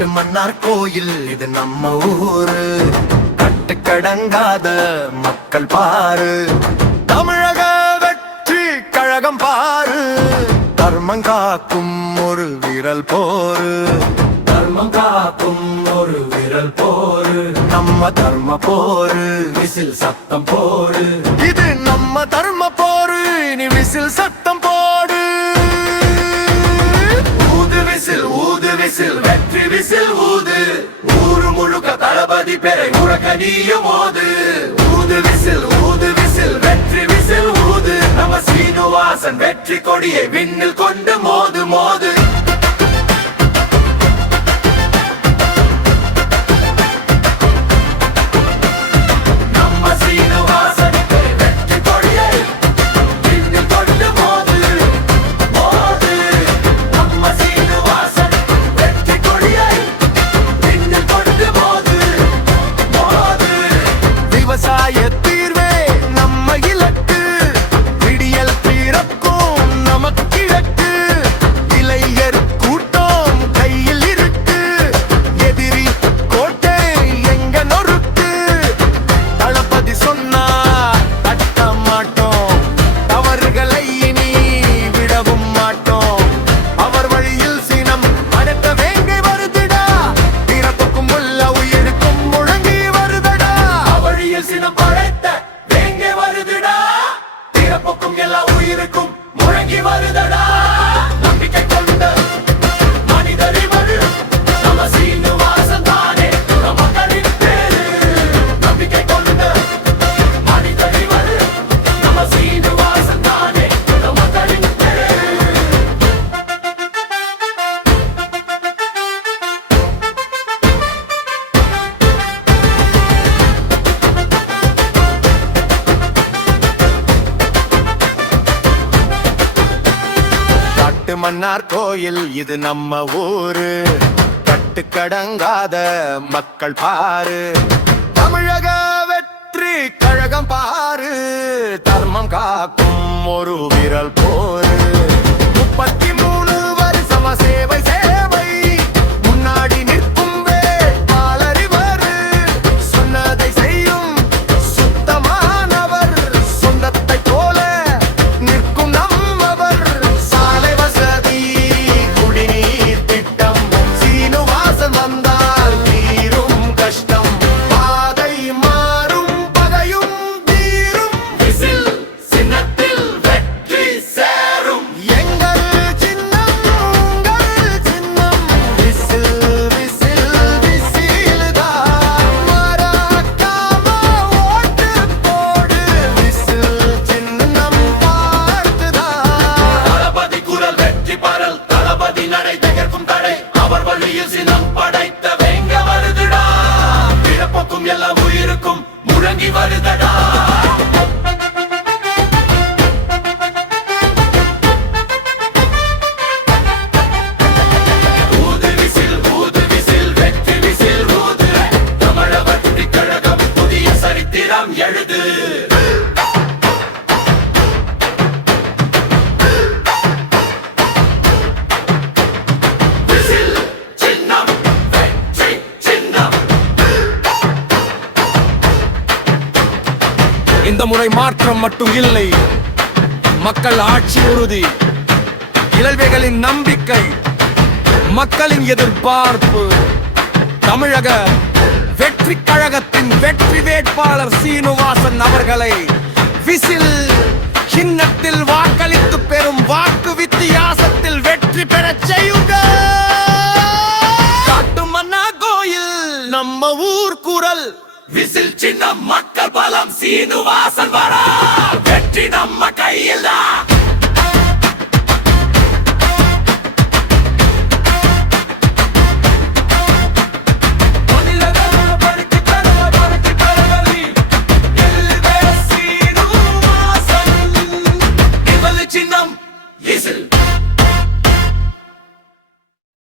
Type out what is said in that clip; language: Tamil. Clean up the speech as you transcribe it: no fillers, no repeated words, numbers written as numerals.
காட்டு மன்னார் கோயில் இது நம்ம ஊரு, கட்டுக்கடங்காத மக்கள் பாரு, தமிழக வெற்றி கழகம் பாரு, தர்மம் காக்கும் ஒரு விரல் போரு, தர்மம் காக்கும் ஒரு விரல் போரு, நம்ம தர்ம போரு, விசில் சத்தம் போடு, இது நம்ம தர்ம போரு, இனி விசில் சத்தம் போடு. ஊது விசில் ஊது விசில் வெற்றி விசில் ஊது, ஊரு முழுக்க தளபதி பெரை முழக்க நீயும் மோது. ஊது விசில் வெற்றி விசில் ஊது, நம்ம சீனுவாசன் வெற்றி கொடியை விண்ணில் கொண்டு மோது மோது. விவசாய தீர்வே நம்ம இலக்கு, விடியல் பிறக்கும் நமக்கு இலக்கு, இளைஞர் கூட்டம் கையில் இருக்கு, எதிரி கோட்டை எங்க நொறுக்கு, தளபதி சொன்னார் தட்ட மாட்டோம், தவறுகளை இனி விடவும் மாட்டோம், அவர் வழியில் சினம் அடுத்த வேங்கை வருதுடா, பிறப்புக்கும் உள்ள உயிருக்கும் முழங்கி வருதடா, வழியில் சினம் படைத்த வேங்கை வருதுடா, பிறப்புக்கும் எல்லா உயிருக்கும் முழங்கி வருதடா. நம்பிக்கை கொண்ட மனிதரை மறு நம்ம சீனுவாசன் தானே நம்ம மக்களின் பேரு, நம்பிக்கை கொண்ட மனிதரை மறு நம்ம சீனுவாசன் தானே நம்ம மக்களின் பேரு. காட்டு மன்னார் கோயில் இது நம்ம ஊரு, கட்டுக்கடங்காத மக்கள் பாரு, தமிழக வெற்றி கழகம் பாரு, தர்மம் காக்கும் ஒரு விரல் போரு. 33 வருஷமா சேவை சேவை, முன்னாடி நிற்கும் வேட்பாளர் இவரு, சொன்னதை செய்யும் சுத்தமானவர், சொந்தத்தை போல நிற்கும் நம்மவர், சாலை வசதி குடிநீர் திட்டம், சீனுவாசன் வந்தால் தீரும் கஷ்டம், பாதை மாறும் பகையும் தீரும், விசில் சின்னத்தில் வெற்றி சேரும், எங்கள் சின்னம் உங்கள் சின்னம், விசில் விசில் விசில்தான், மறக்காம ஓட்டு போடு, விசில் சின்னம் பார்த்துதான். தளபதி குரல் வெற்றி பரல், தளபதி நடை தகர்க்கும் தடை, அவர் வழியில் சினம் படைத்த வேங்க வருதுடா, பிறப்புக்கும் எல்லா உயிருக்கும் முழங்கி வருதடா. ஊது விசில் வெற்றி விசில் ஊது, தமிழ வெற்றி கழகம் புதிய சரித்திரம் எழுது. விசில் சின்னம் வெற்றி சின்னம். இந்த முறை மாற்றம் மட்டும் இல்லை, மக்கள் ஆட்சி உறுதி, இளைஞர்களின் நம்பிக்கை, மக்களின் எதிர்பார்ப்பு, தமிழக வெற்றி கழகத்தின் வெற்றி வேட்பாளர் சீனுவாசன் அவர்களை விசில் சின்னத்தில் வாக்களித்து பெறும் வாக்கு வித்தியாசத்தில் வெற்றி பெறச் செய்யுங்கள். காட்டு மன்னார் கோயில் நம்ம ஊர் குரல், விசில் சின்னம் மக்கள் பலம், சீனுவாசன் வரா, வெற்றி நம்ம கையில் தான்.